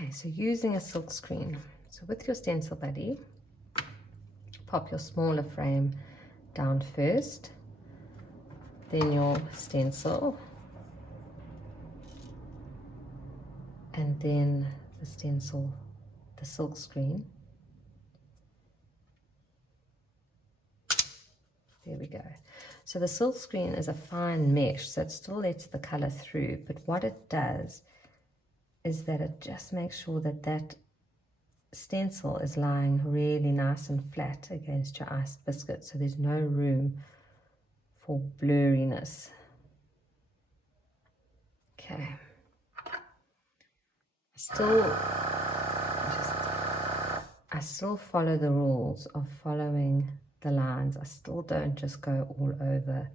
Okay, so using a silk screen. So with your stencil buddy, pop your smaller frame down first, then your stencil, and then the stencil, the silk screen. There we go. So the silk screen is a fine mesh, so it still lets the color through, but what it does is that it just makes sure that that stencil is lying really nice and flat against your iced biscuit, so there's no room for blurriness. Okay. I still follow the rules of following the lines. I still don't just go all over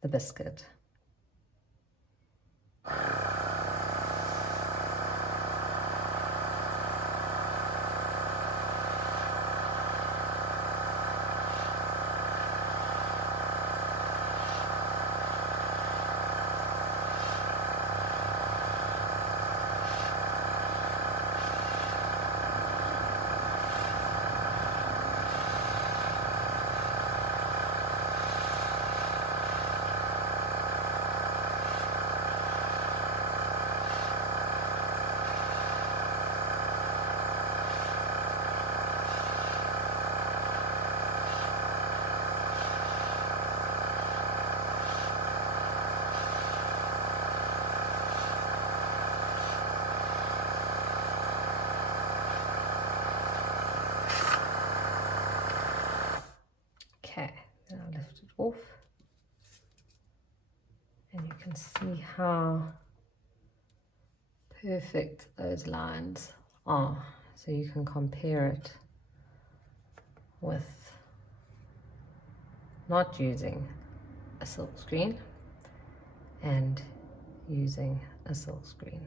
the biscuit. Okay, then I'll lift it off, and you can see how perfect those lines are. So you can compare it with not using a silk screen and using a silk screen.